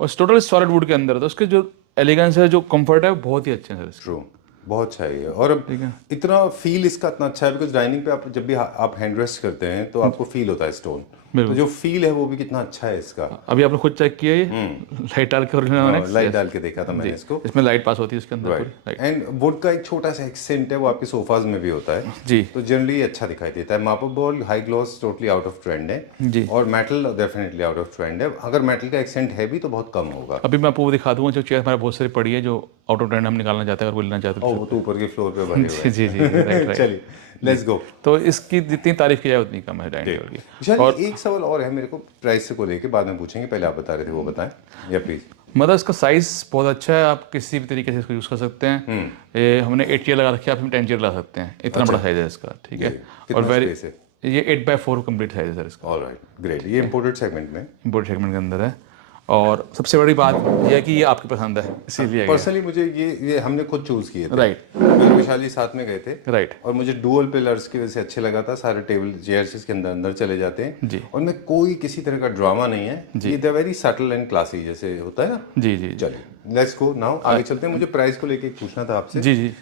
और टोटल सॉलिड वुड के अंदर है, तो उसके जो एलिगेंस है, जो कंफर्ट है, बहुत ही अच्छे हैं सर। ट्रू, बहुत अच्छा है ये। और अब इतना फील इसका इतना अच्छा है बिकॉज डाइनिंग पे आप जब भी आप हैंड रेस्ट करते हैं तो आपको फील होता है स्टोन, तो जो फील है वो भी कितना अच्छा है इसका। अभी आपने खुद चेक किया ये लाइट डाल के और लाइट डाल के देखा था मैंने इसको, इसमें लाइट पास होती है इसके अंदर राइट। एंड वुड का एक छोटा सा एक्सेंट है वो आपके सोफाज में भी होता है जी। तो जनरली अच्छा दिखाई देता है। Marble ball high gloss totally out of trend है जी, और metal definitely out of trend है। अगर मेटल का एक्सेंट है भी तो बहुत कम होगा। अभी मैं आपको वो दिखा दूंगा, जो चेयर हमारे बहुत सारी पड़ी है जो आउट ऑफ ट्रेंड हम निकालना चाहते हैं और वो लेना चाहते हैं। वो तो ऊपर के फ्लोर पे भरे हुए जी जी जी, राइट। चलिए लेट्स गो। तो इसकी जितनी तारीफ की जाए उतनी कम है डाइनिंग टेबल की। विशाल, एक सवाल और है मेरे को प्राइस को लेके, बाद में पूछेंगे, पहले आप बता रहे थे वो बताएं या प्लीज। मतलब इसका साइज बहुत अच्छा है, आप किसी भी तरीके से इसको यूज़ कर सकते हैं। ये हमने 8 चेयर लगा रखी है, आप इसमें 10 चेयर लगा सकते हैं, इतना बड़ा साइज है इसका। ठीक है। और वेरी ये 8x4 कंप्लीट साइज है सर इसका। Alright, great. ये इंपोर्टेड सेगमेंट में, इंपोर्ट सेगमेंट के अंदर है। और सबसे बड़ी बात यह है कि ये आपकी पसंद है, इसीलिए पर्सनली मुझे ये हमने खुद चूज किए थे। राइट। मैं विशाल जी साथ में गए थे, राइट। और मुझे डुअल पिलर्स की वजह से अच्छे लगा था। सारे टेबल चेयर्स इसके अंदर अंदर चले जाते हैं जी। और में कोई किसी तरह का ड्रामा नहीं है जी। ये वेरी सटल एंड क्लासी जैसे होता है ना। जी जी। चलिए लेट्स गो नाउ, आगे चलते हैं। मुझे प्राइस को लेके पूछना था आपसे जी जी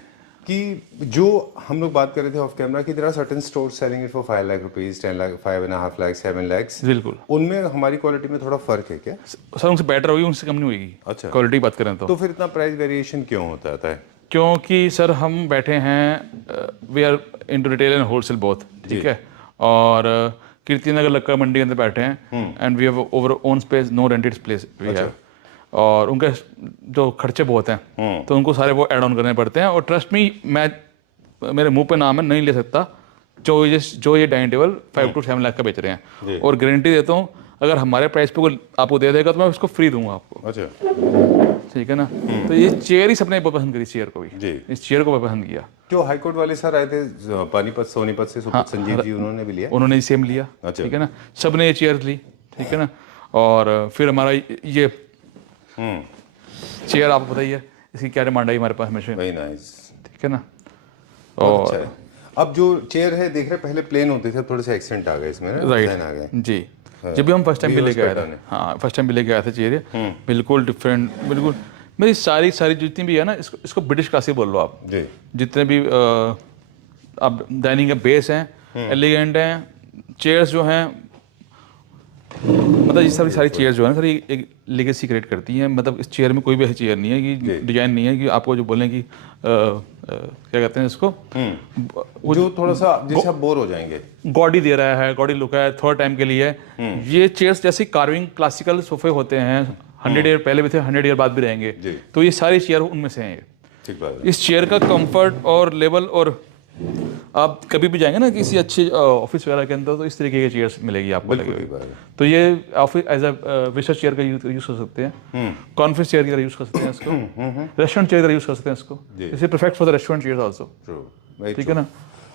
कि जो हम लोग बात कर रहे थे ऑफ कैमरा कि there are certain stores selling it for 5 lakh rupees, 10 lakh, 5.5 lakh, 7 lakh. बिल्कुल। उनमें हमारी क्वालिटी में थोड़ा फर्क है क्या? सर उनसे बेटर होगी, उनसे कम नहीं होगी। अच्छा, क्वालिटी बात करें तो फिर इतना प्राइस वेरिएशन क्यों होता है? क्योंकि सर हम बैठे हैं, we are into retail and wholesale both. ठीक है। और कीर्ति नगर लक्कड़ मंडी के अंदर बैठे हैं and we have our own space, no rented place we have. और उनके जो खर्चे बहुत हैं तो उनको सारे वो ऐड ऑन करने पड़ते हैं। और ट्रस्ट मी, मैं मेरे मुंह पे नाम है, नहीं ले सकता जो ये डाइनिंग टेबल 5 to 7 लाख का बेच रहे हैं। और गारंटी देता हूँ अगर हमारे प्राइस पे कोई आपको दे देगा तो मैं उसको फ्री दूंगा आपको। अच्छा, ठीक है ना। तो ये चेयर ही सबने बहुत पसंद करी, चेयर को भी जी। इस चेयर को बहुत पसंद किया। जो हाईकोर्ट वाले सर आए थे पानीपत सोनीपत से, संजीव जी, उन्होंने भी लिया? उन्होंने सेम लिया। अच्छा। ठीक है ना, सब ने ये चेयर ली। ठीक है ना। और फिर हमारा ये चेयर आपको बताइए इसकी क्या डिमांड आई हमारे पास हमेशा। Very nice. ठीक है ना। और अच्छा है। अब जो चेयर है देख रहे पहले प्लेन होते थे, थोड़े से एक्सेंट आ गए इसमें, डिजाइन आ गए जी। जब भी हम फर्स्ट टाइम भी लेके आए थे, हाँ फर्स्ट टाइम भी लेके आए थे चेयर, बिल्कुल डिफरेंट, बिल्कुल। मेरी सारी जितनी भी है ना, इसको ब्रिटिश क्लासिक बोल लो आप जी। जितने भी अब डाइनिंग के बेस हैं एलिगेंट हैं, चेयर्स जो हैं, मतलब ये सारी चेयर जो है ना सर, एक लेगेसी क्रिएट करती हैं। मतलब इस चेयर में कोई भी ऐसी चेयर नहीं है कि डिजाइन नहीं है कि आपको जो बोलें कि क्या कहते हैं इसको, वो जो थोड़ा सा जैसे आप बोर हो जाएंगे, गॉडी दे रहा है, गॉडी लुक है, थोड़ा टाइम के लिए। ये चेयर्स जैसे कार्विंग क्लासिकल सोफे होते हैं, 100 ईयर पहले भी थे, 100 ईयर बाद भी रहेंगे। तो ये सारी चेयर उनमें से हैं। ठीक बात है। इस चेयर का कंफर्ट और लेवल, और आप कभी भी जाएंगे ना किसी अच्छे ऑफिस वगैरह के अंदर तो इस तरीके की चेयर्स मिलेगी आपको। तो ये office as a visitor chair का यूज कर सकते हैं, कॉन्फ्रेंस चेयर की यूज कर सकते हैं इसको, रेस्टोरेंट चेयर का यूज कर सकते हैं इसको। It is perfect for the restaurant chairs also. ठीक है ना।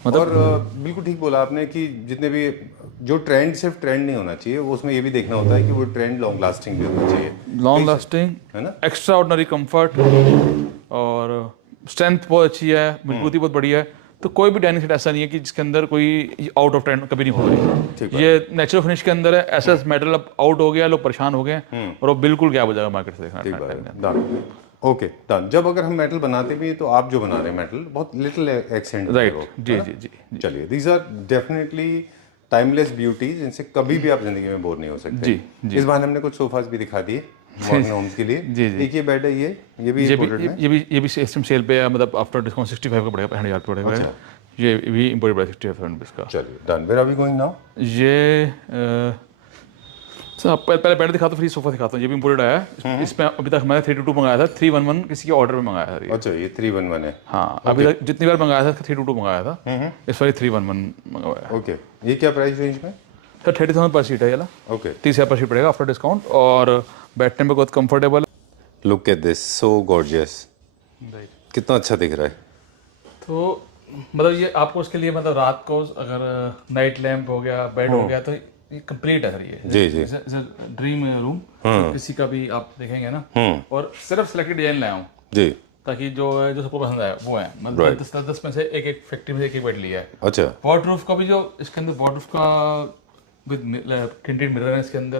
मतलब और बिल्कुल ठीक बोला आपने कि जितने भी जो ट्रेंड, सिर्फ ट्रेंड नहीं होना चाहिए, वो उसमें ये भी देखना होता है कि वो ट्रेंड लॉन्ग लास्टिंग भी होना चाहिए। लॉन्ग लास्टिंग है ना, एक्स्ट्रा ऑर्डिनरी कंफर्ट, और स्ट्रेंथ बहुत अच्छी है, मजबूती बहुत बढ़िया है। तो कोई भी डाइनिंग सेट ऐसा नहीं है कि जिसके अंदर कोई आउट ऑफ ट्रेंड कभी नहीं होगा। ये नेचुरल फिनिश के अंदर है, ऐसा मेटल अब आउट हो गया, लोग परेशान हो गए और वो बिल्कुल गैप हो जाएगा मार्केट से देखना। Okay done. जब अगर हम मेटल बनाते भी हैं तो आप जो बना रहे हैं मेटल बहुत लिटिल एक्सेंट, राइट। जी जी जी। चलिए, these are definitely timeless beauties, इनसे कभी भी आप जिंदगी में बोर नहीं हो सकते। जी। इस बार हमने कुछ सोफास भी दिखा दिए मॉडर्न होम्स के लिए। जी जी। एक ये बेड है, ये भी सिस्टम सेल पे है, मतलब आफ्टर डिस्काउंट 65 का पड़ेगा, 65,000 पड़ेगा। ये भी इंपोर्टेड 65 का। चलिए done. Where are we going now? ये सर आप पहले बेड दिखाता हूँ फिर सोफा दिखाता हूँ। ये भी इम्पोर्टेड आया है। इसमें अभी तक हमारे 322 मंगाया था, 311 किसी के ऑर्डर में मंगाया था ये। अच्छा, ये 311 है। हाँ, अभी तक जितनी बार मंगाया था 322 मंगाया था, इस बार 311 मंगवाया है। ओके, ये क्या प्राइस रेंज में? सर 30,000 पर सीट है ये वाला। ओके, 30,000 पर सीट पड़ेगा आफ्टर डिस्काउंट, और बैठने में बहुत comfortable look at this, so gorgeous. है। कितना अच्छा दिख रहा है। तो मतलब ये आपको उसके लिए मतलब रात को अगर नाइट लैम्प हो गया, बेड हो गया, तो ये कंप्लीट है सर ये। जी। ड्रीम रूम किसी का भी आप देखेंगे ना। और सिर्फ सेलेक्टेड डिजाइन लाया हूँ जी, ताकि जो सबको पसंद आए वो है। मतलब 10 में से एक फैक्ट्री में से एक बेड लिया है। अच्छा, वाटरप्रूफ का भी जो इसके अंदर वाटरप्रूफ का विद tinted मिरर है इसके अंदर,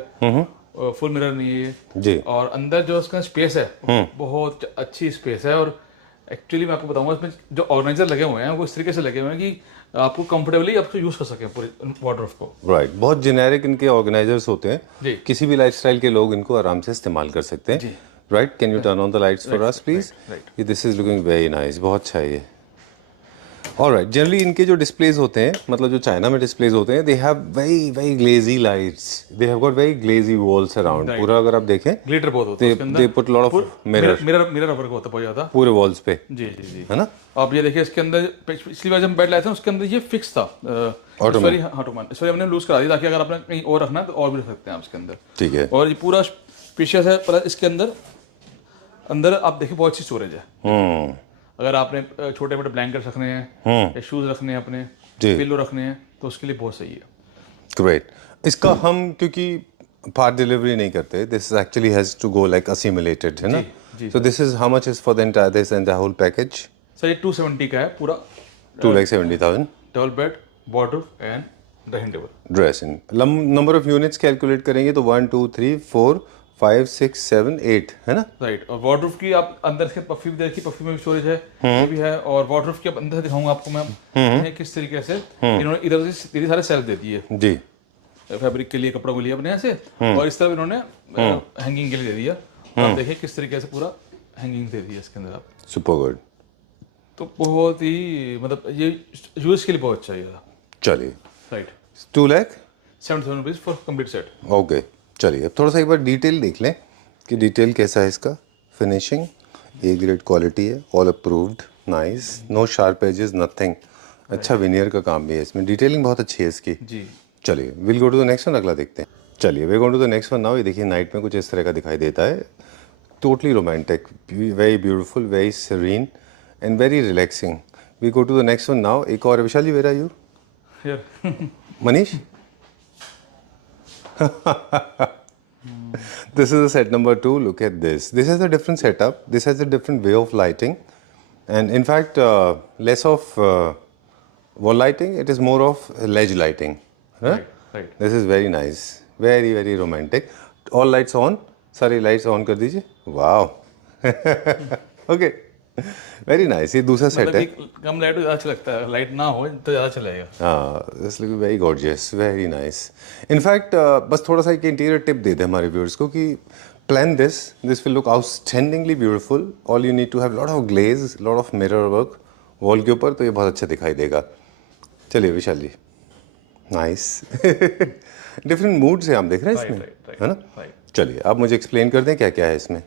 फुल मिरर नहीं है ये जी। और अंदर जो उसका स्पेस है बहुत अच्छी स्पेस है। और एक्चुअली मैं आपको बताऊंगा इसमें जो ऑर्गेनाइजर लगे हुए हैं वो इस तरीके से लगे हुए हैं कि आपको कंफर्टेबली आपको यूज कर सकें पूरे वार्डरोब को। राइट, बहुत जेनेरिक इनके ऑर्गेनाइजर्स होते हैं जी। किसी भी लाइफस्टाइल के लोग इनको आराम से इस्तेमाल कर सकते हैं। Right, can you turn on the lights for us please? ये this is looking very nice, बहुत अच्छा है ये। ऑलराइट, जनरली इनके जो डिस्प्लेज होते हैं, मतलब जो चाइना में डिस्प्लेज होते हैं, they have very very Galeazzi lights, they have got very Galeazzi walls around. पूरा अगर आप देखें ग्लिटर बहुत होता है उसके अंदर, they put lot of mirror work होता है बहुत ज्यादा पूरे वॉल्स पे। जी है ना? आप ये देखिए इसके अंदर पिछली बार जब बेड लाए थे उसके अंदर ये फिक्स था ऑटोमैन, इस बार हमने लूज करा दिया ताकि अगर आपने कहीं और रखना है तो और भी रख सकते हैं आप इसके अंदर। ठीक है। और ये पूरा स्पेशियस है, प्लस इसके अंदर आप देखिए बहुत अच्छी स्टोरेज है। अगर आपने छोटे मोटे ब्लैंकेट रखने हैं या शूज रखने हैं अपने, पिलो रखने हैं, तो उसके लिए बहुत सही है। ग्रेट। इसका हम क्योंकि पार्ट डिलीवरी नहीं करते, this actually has to go like assimilated, है ना? So this is how much is for the entire this and the whole package? Sir ये 270 का है पूरा, 2,70,000। Double bed, wardrobe and dressing table. Dressing number of units calculate करेंगे तो 1 2 3 4 5 6 7 8 है ना? राइट। और वार्डरोब की आप अंदर से पफी भी देखिए, पफी में भी स्टोरेज है, ये भी है। और वार्डरोब के अंदर से दिखाऊंगा आपको मैं किस तरीके से इन्होंने इधर से इतने सारे सेल्फ दे दिए जी, फैब्रिक के लिए, कपड़ा को लिया अपने यहाँ से, और इस तरफ इन्होंने हैंगिंग के लिए दे दिया। आप देखिए किस तरीके से पूरा हैंगिंग दे दिया इसके अंदर आप। Super good. तो बहुत ही मतलब ये यूज के लिए बहुत अच्छा है। चलिए, right. 2,70,000 rupees for complete set. Okay, चलिए अब थोड़ा सा एक बार डिटेल देख लें कि डिटेल कैसा है इसका। फिनिशिंग ए ग्रेड क्वालिटी है, all approved, nice, no sharp edges, nothing. अच्छा विनियर का काम भी है इसमें, डिटेलिंग बहुत अच्छी है इसकी जी। चलिए, will go to the next one, अगला देखते हैं। चलिए, we go to the next one now. ये देखिए नाइट में कुछ इस तरह का दिखाई देता है, totally romantic, very beautiful, very serene and very relaxing. We go to the next one now. एक और, Vishal ji, where are you? Manish? This is the set number 2. Look at this. This has a different setup. This has a different way of lighting. And in fact, less of wall lighting. It is more of ledge lighting. Huh? Right. This is very nice. Very, very romantic. All lights on. सारी lights on कर दीजिए. Wow. Okay. Very nice. ये दूसरा set है। कम light ज़्यादा अच्छा लगता है, लाइट ना हो तो ज़्यादा चलेगा। हाँ, this look very gorgeous, very nice. In fact बस थोड़ा सा एक इंटीरियर टिप दे दें हमारे व्यूअर्स को कि plan this will look outstandingly beautiful. All you need to have lot of glaze, lot of mirror work wall के ऊपर, तो ये बहुत अच्छा दिखाई देगा। चलिए Vishal ji, nice. Different mood से हम देख रहे हैं इसमें, है ना? चलिए आप मुझे एक्सप्लेन कर दें क्या क्या है इसमें।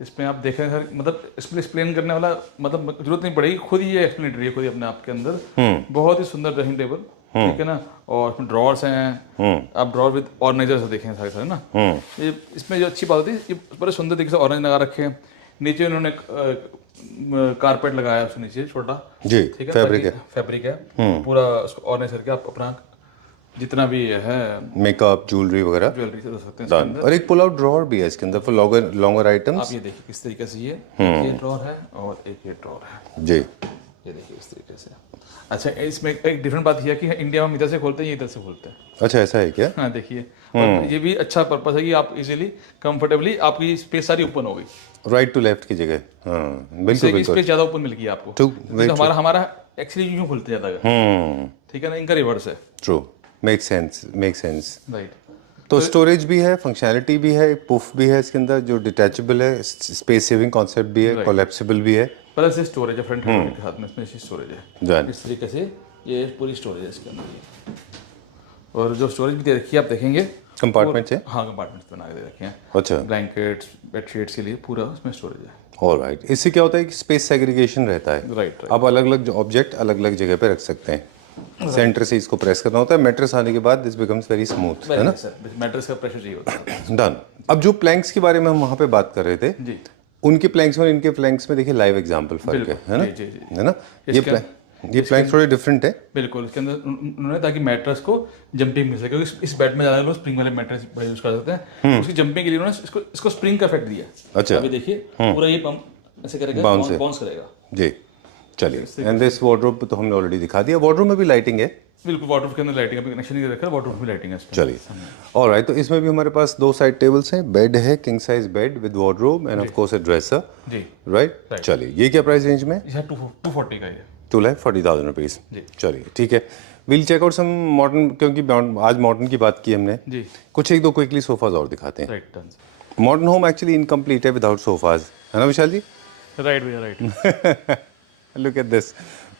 इसमें आप देखें सर, मतलब इसमें एक्सप्लेन करने वाला मतलब जरूरत नहीं पड़ेगी, खुद ही ये एक्सप्लेनेटरी है खुद ही अपने आप के अंदर। बहुत ही सुंदर ड्रेसिंग टेबल, ठीक है ना? और इसमें ड्रॉर्स हैं, आप ड्रॉर विद ऑर्गेनाइजर से देखें सारे सारे ना। ये इसमें जो अच्छी बात होती है, ये बड़े सुंदर तरीके से ऑर्गेनाइज लगा रखे हैं। नीचे इन्होंने कारपेट लगाया है उसके नीचे छोटा, जी, ठीक है, फैब्रिक है पूरा उसको ऑर्गेनाइज करके आप अपना जितना भी है मेकअप ज्वेलरी वगैरह से रख सकते हैं। और एक पुल आउट ड्रॉअर भी है इसके अंदर फॉर लॉन्गर आइटम्स। आप ये देखिए किस तरीके से ये ड्रॉअर है और एक ये ड्रॉअर है जी, ये देखिए इस तरीके से। अच्छा, इसमें एक डिफरेंट बात ये है कि इंडिया में हम इधर से खोलते हैं, ये इधर से खोलते हैं। अच्छा, ऐसा है क्या? हाँ देखिए, और ये भी अच्छा पर्पस है कि आप इजीली कंफर्टेबली आपकी स्पेस सारी ओपन हो गई, राइट टू लेफ्ट की जगह। हाँ बिल्कुल, स्पेस ज्यादा ओपन मिल गई आपको। हमारा एक्चुअली यूं खुलते ज्यादा है, ठीक है ना? इनका रिवर्स है। True, make sense right. तो स्टोरेज भी है, फंक्शनैलिटी भी है, पुफ भी है इसके अंदर जो डिटैचेबल है, स्पेस सेविंग कॉन्सेप्ट भी है, कोलैप्सिबल भी है, प्लस ये स्टोरेज है फ्रंट के साथ में, इसमें स्टोरेज है इस तरीके से, ये पूरी स्टोरेज है इसके अंदर। और जो स्टोरेज भी दे रखी है आप देखेंगे कंपार्टमेंट्स है? हाँ, कंपार्टमेंट्स बना के दे रखे हैं। अच्छा, ब्लैंकेट्स, बेडशीट्स के लिए पूरा उसमें स्टोरेज है। ऑलराइट। इससे क्या होता है कि स्पेस सेग्रीगेशन रहता है। राइट। आप अलग अलग ऑब्जेक्ट अलग अलग जगह पे रख सकते हैं। सेंटर से इसको प्रेस करना होता है, मैट्रेस आने के बाद दिस बिकम्स वेरी स्मूथ, है ना? सर मैट्रेस का प्रेशर चाहिए होता है। डन। अब जो प्लैंक्स के बारे में हम वहाँ पे बात कर रहे थे, जी, उनके प्लैंक्स में और इनके प्लैंक्स में देखिए लाइव एग्जांपल फर्क है ना? जी, जी। है ना? ये प्लैंक्स थोड़े डिफरेंट है। बिल्कुल, इसके अंदर उन्होंने ताकि मैट्रेस को जंपिंग मिल सके, क्योंकि इस बेड में ज़्यादा लोग स्प्रिंग वाले मैट्रेस यूज कर सकते हैं। उसकी जंपिंग के लिए उन्होंने इसको स्प्रिंग का इफेक्ट दिया। अच्छा, अभी देखिए पूरा ये पंप ऐसे करेगा, बाउंस करेगा जी। चलिए, एंड दिस वार्डरोब तो हमने ऑलरेडी दिखा दिया। वार्डरोब में भी लाइटिंग है? बिल्कुल, वाटरप्रूफ के अंदर लाइटिंग अभी कनेक्शन नहीं रखा, वाटरप्रूफ में लाइटिंग है इसमें। चलिए, ऑलराइट। तो इसमें भी हमारे पास 2 साइड टेबल्स हैं, बेड है, king size bed with wardrobe and of course a dresser. जी, राइट। चलिए, ये क्या प्राइस रेंज में? ये 240 का है। 2,40,000 रुपीज़। जी। चलिए, ठीक है। We'll check out some modern, क्योंकि आज मॉडर्न की बात की हमने, जी, कुछ एक दो क्विकली सोफाज और दिखाते हैं। Right, done. Modern home actually incomplete है विदाउट सोफाज, है ना विशाल जी? राइट भैया, right. Look at this.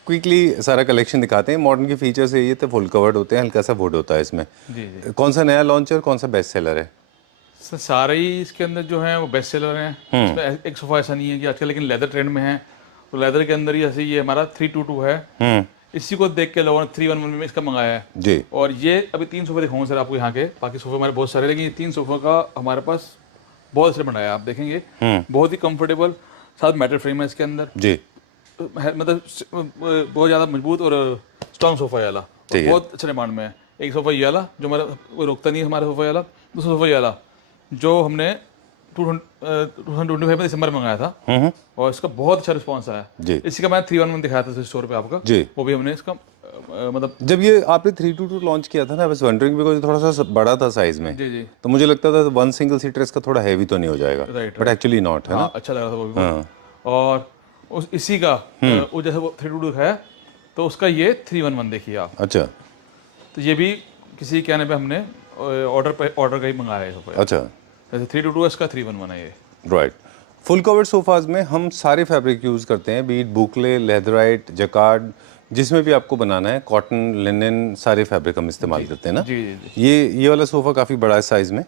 Quickly सारा कलेक्शन दिखाते हैं। मॉडर्न के फीचर्स ये तो फुल कवर्ड होते हैं, हल्का सा वुड होता है इसमें। जी, जी। कौन सा नया लॉन्चर, कौन सा बेस्ट सेलर है? सर सारे ही इसके अंदर जो है वो बेस्ट सेलर हैं। इसमें एक सोफा ऐसा नहीं है कि आजकल, लेकिन लेदर ट्रेंड में है, तो लेदर के अंदर ही ऐसे ये हमारा 322 है। इसी को देख के लोगों ने 311 में इसका मंगाया है जी। और ये अभी 3 सोफे दिखाऊंगा सर आपको यहाँ के। बाकी सोफे हमारे बहुत सारे, लेकिन ये 3 सोफा का हमारे पास बहुत अच्छा बनाया है, आप देखेंगे। बहुत ही कंफर्टेबल, साथ मैटर फ्रेम है इसके अंदर जी। मतलब बहुत ज़्यादा मजबूत और स्ट्रॉन्ग सोफा ये वाला, बहुत अच्छे डिमांड में है। एक सोफा ये वाला जो हमारा वो रोकता नहीं है, हमारा सोफा ये वाला। दूसरा सोफा ये वाला जो हमने 225 में दिसंबर में मंगाया था और इसका बहुत अच्छा रिस्पांस आया जी। इसी का मैं 311 दिखाया था स्टोर पे आपका जी। वो भी हमने इसका मतलब जब ये आपने 322 लॉन्च किया था ना, आई वाज वंडरिंग बिकॉज़ थोड़ा सा बड़ा था साइज में। जी, जी। तो मुझे लगता था वन सिंगल सीटर इसका थोड़ा हैवी तो नहीं हो जाएगा, राइट, बट एक्चुअली नॉट, है ना? अच्छा लगा था वो भी बहुत। और इसी का वो जैसे वो 322 है तो उसका ये 311 देखिए आप। अच्छा, तो ये भी किसी के कहने पे हमने ऑर्डर का ही मंगाया है सोफा। अच्छा। जैसे 322 इसका 311 है ये। राइट। फुल कवर्ड सोफाज में हम सारे फैब्रिक यूज़ करते हैं, बीट बुकले, लेदराइट, जकार्ड, जिसमें भी आपको बनाना है, कॉटन, लिनन, सारे फैब्रिक हम इस्तेमाल करते हैं ना? जी, जी, जी। ये वाला सोफ़ा काफ़ी बड़ा है साइज़ में।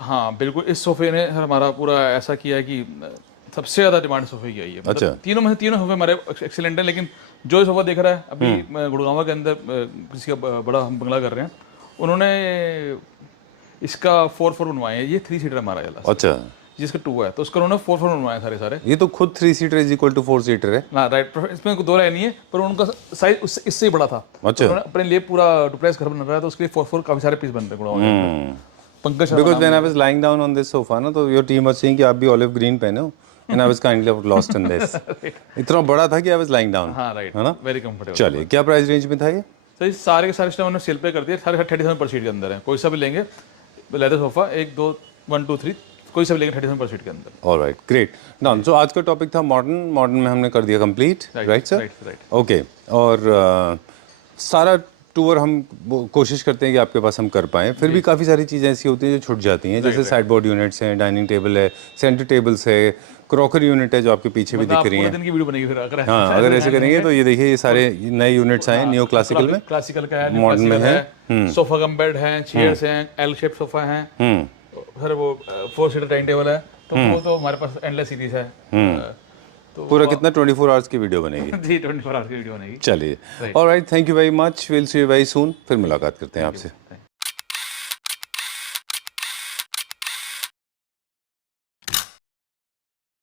हाँ बिल्कुल, इस सोफे ने हमारा पूरा ऐसा किया है कि सबसे ज़्यादा डिमांड सोफे की आई है। अच्छा। तीनों में से तीनों सोफे हमारे एक्सीलेंट हैं, लेकिन जो सोफा देख रहा है अभी गुड़गांव के अंदर किसी का बड़ा हम बंगला कर रहे हैं, उन्होंने इसका 4-4 बनवाए हैं। ये 3 सीटर हमारा वाला, अच्छा, जिसका 2 है तो उसका उन्होंने 4-4 बनवाए सारे। ये तो खुद 3 seater is equal to 4 seater है। हाँ राइट, इसमें कोई दो राय नहीं है, पर उनका साइज इससे ही बड़ा था। अच्छा। उन्होंने अपने लिए पूरा डुप्लेक्स घर बन रहा है, तो उसके लिए 4-4 काफी सारे पीस बन रहे हैं गुड़गांव के अंदर। Pankaj because when I was lying down on this sofa ना, तो योर टीम वाज सेइंग कि आप भी ऑलिव ग्रीन पहने हो, and I was kindly lost in this. इतना बड़ा था कि आई वाज लाइंग डाउन। हाँ राइट, है ना? Very comfortable. चलिए, क्या प्राइस रेंज में था ये? तो ये सारे के सारे उन्होंने सेल पे कर दिए, सारे 37 पर सीट के अंदर है। कोई सा भी लेंगे लेदर सोफा 1 2 1 2 3 कोई सा भी लेंगे 37 पर सीट के अंदर। Alright, great, done. सो आज का टॉपिक था मॉडर्न में हमने कर दिया complete, right sir? Right. Okay, और सारा टूर हम कोशिश करते हैं कि आपके पास हम कर पाएँ। फिर भी काफ़ी सारी चीज़ें ऐसी होती हैं जो छूट जाती हैं, जैसे साइड बोर्ड यूनिट्स हैं, डाइनिंग टेबल है, सेंटर टेबल्स है, क्रॉकरी यूनिट है जो आपके पीछे भी दिख रही पूरे हैं। दिन की वीडियो बनेगी फिर अगर हाँ, अगर ऐसे करेंगे तो ये देखिए, ये सारे नए यूनिट्स आए नियो क्लासिकल में, क्लासिकल का है, मॉडर्न में है, सोफा कम बेड है, चेयर्स हैं, एल शेप सोफा है, फिर वो 4 सीटर डाइनिंग टेबल है, तो वो तो हमारे पास एंडलेस सीरीज है। तो पूरा कितना 24 आवर्स की वीडियो बनेगी? जी 24 आवर्स की वीडियो बनेगी। चलिए, alright, thank you very much, will see you very soon. फिर मुलाकात करते हैं आपसे।